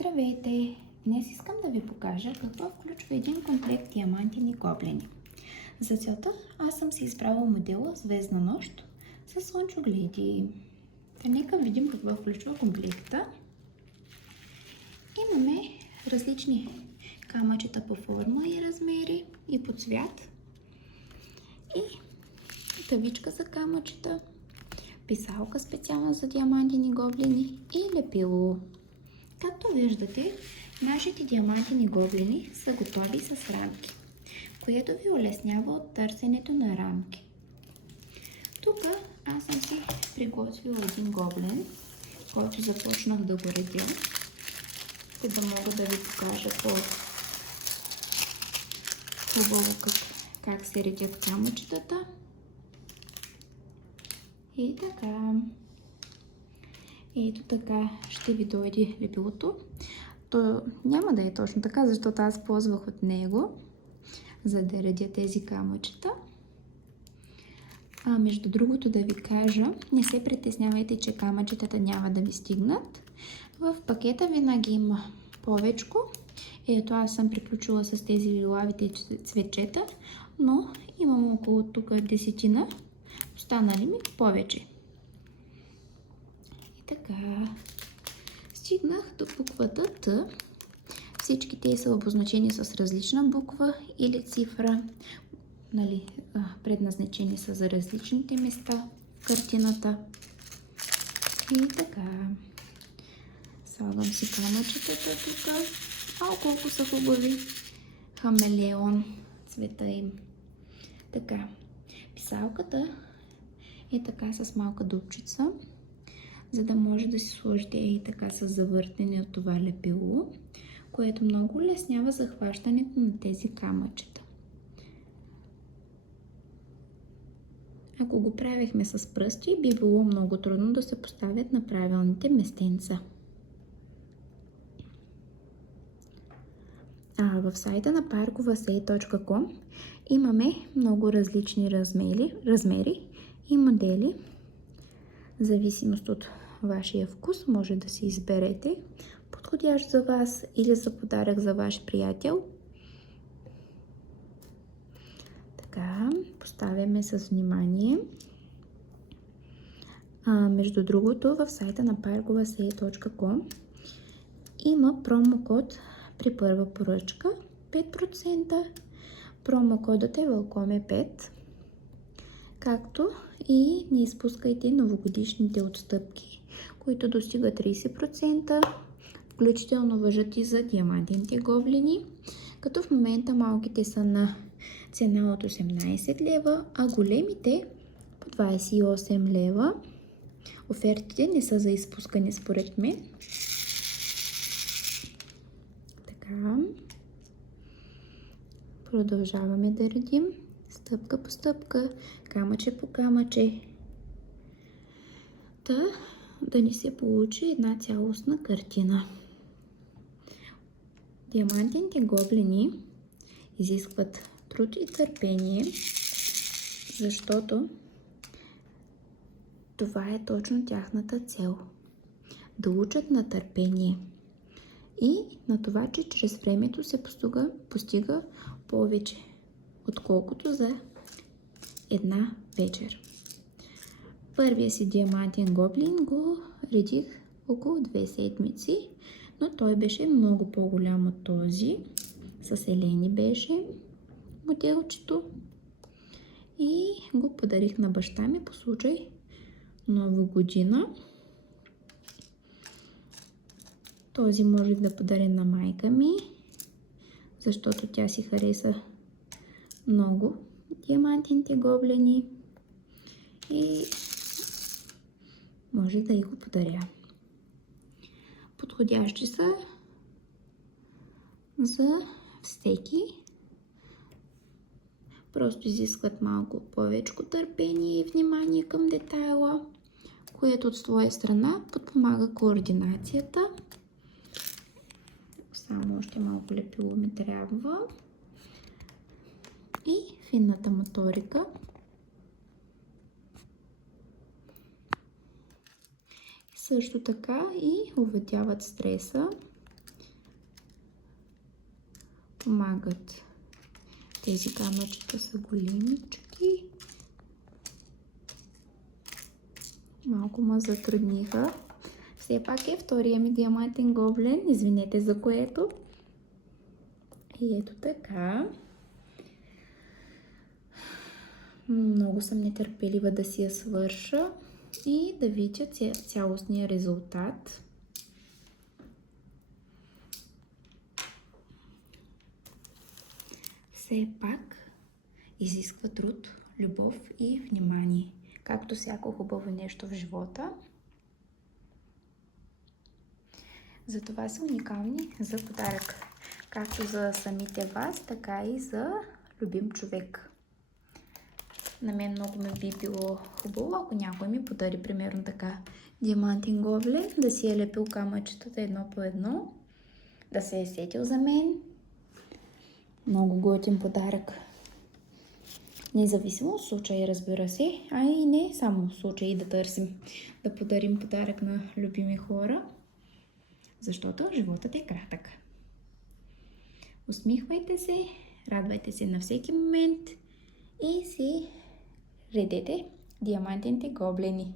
Здравейте! Днес искам да ви покажа какво включва един комплект диамантени гоблени. За целта аз съм си избрала модела Звездна нощ с слънчогледи. Нека видим какво включва комплекта. Имаме различни камъчета по форма и размери и по цвят. И тавичка за камъчета, писалка специално за диамантени гоблени и лепило. Както виждате, нашите диамантени гоблени са готови с рамки, което ви улеснява от търсенето на рамки. Тук аз съм си приготвила един гоблен, който започнах да го редя, за да мога да ви покажа по-хубаво как се редят камъчетата. И така. Ето така ще ви дойде лепилото. То няма да е точно така, защото аз ползвах от него, за да редя тези камъчета. Между другото да ви кажа, не се притеснявайте, че камъчетата няма да ви стигнат. В пакета винаги има повечко. Ето аз съм приключила с тези лилавите цветчета, но имам около тук 10, останали ми повече. Така, стигнах до буквата Т. Всички те са обозначени с различна буква или цифра, предназначени са за различните места в картината. И така, слагам си камъчетата тук. Колко са хубави! Хамелеон цвета им. Така, писалката е така с малка дупчица, за да може да си сложите и така с завъртане от това лепило, което много улеснява захващането на тези камъчета. Ако го правихме с пръсти, би било много трудно да се поставят на правилните местенца. В сайта на parkovasei.com имаме много различни размери и модели. В зависимост от вашия вкус може да си изберете подходящ за вас или за подарък за ваш приятел. Така, поставяме с внимание. Между другото, в сайта на parkovasei.com има промокод при първа поръчка 5%. Промокодът е Welcome5. Както и не изпускайте новогодишните отстъпки, които достигат 30%, включително важат и за диамантените гоблени, като в момента малките са на цена от 18 лева, а големите по 28 лева. Офертите не са за изпускане според мен. Така, продължаваме да редим стъпка по стъпка, камъче по камъче, да ни се получи една цялостна картина. Диамантените гоблени изискват труд и търпение, защото това е точно тяхната цел. Да учат на търпение и на това, че чрез времето се постига повече, отколкото за една вечер. Първия си диамантен гоблин го редих около 2 седмици, но той беше много по-голям от този. С Елени беше моделчето и го подарих на баща ми по случай Нова година. Този може да подаря на майка ми, защото тя си хареса много диамантените гоблени и може да й го подаря. Подходящи са за всеки. Просто изискват малко повече търпение и внимание към детайла, което от своя страна подпомага координацията. Само още малко лепило ми трябва. И финната моторика. Също така и овладяват стреса помагат. Тези камъчета са големички. Малко ме затрудниха. Все пак е втория ми диамантен гоблен. Извинете за което. И ето така. Много съм нетърпелива да си я свърша и да видя цялостния резултат. Все пак изисква труд, любов и внимание. Както всяко хубаво нещо в живота. Затова са уникални за подарък. Както за самите вас, така и за любим човек. На мен много ми би било хубаво, ако някой ми подари примерно така диамантен гоблен, да си е лепил камъчетата едно по едно, да се е сетил за мен. Много готин подарък. Независимо от случай, разбира се, а и не само случай да търсим да подарим подарък на любими хора, защото животът е кратък. Усмихвайте се, радвайте се на всеки момент и си редете диамантените гоблени.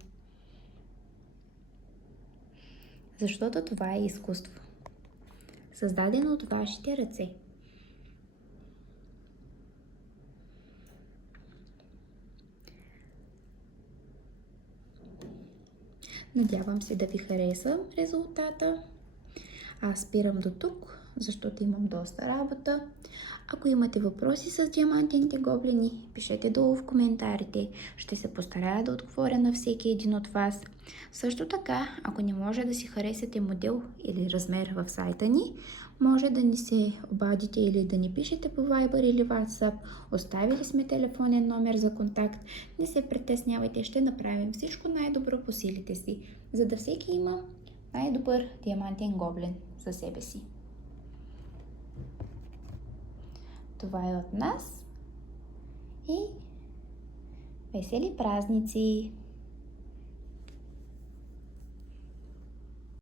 Защото това е изкуство, създадено от вашите ръце. Надявам се да ви хареса резултата. Аз спирам до тук, защото имам доста работа. Ако имате въпроси с диамантените гоблени, пишете долу в коментарите. Ще се постарая да отговоря на всеки един от вас. Също така, ако не може да си харесате модел или размер в сайта ни, може да ни се обадите или да ни пишете по Viber или WhatsApp. Оставили сме телефонен номер за контакт. Не се притеснявайте, ще направим всичко най-добро по силите си, за да всеки има най-добър диамантен гоблен за себе си. Това е от нас и весели празници!